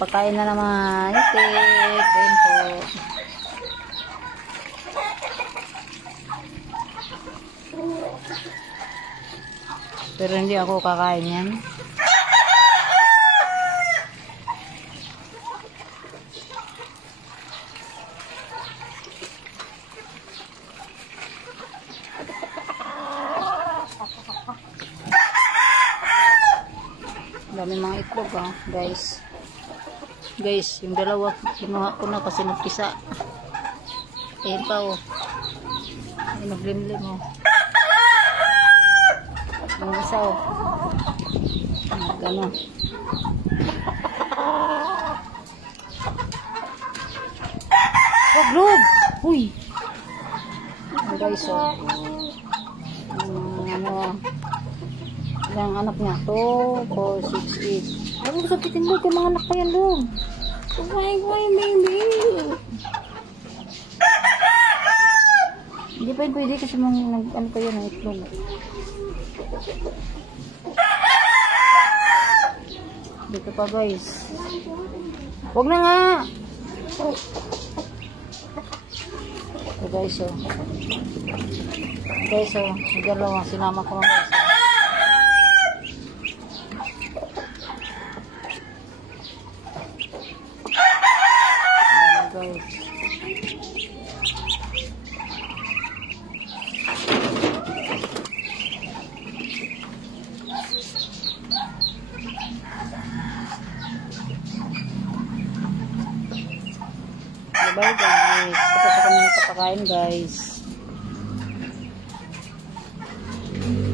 Pagkain na naman. Itik. Ayan po. Pero hindi ako kakain yan. Dami mga itlog guys. Guys, yung dalawa kinuha ko na kasi nagkisa. Ayan pa Ay, naglimlim Yung isa gano'n. Log! Uy! Guys, ilang anak niya? 2, 4, 6, 8. Ano sa pitin mo? Yung mga anak pa yan, Log. Why, baby? Hindi pa yun pwede kasi ano pa yan, ang itlog. Dito pa, guys. Huwag na nga! Ito, guys, Guys, yung dalawa, sinama ko mga guys. Bye guys. Tapos kami nagpapakain guys.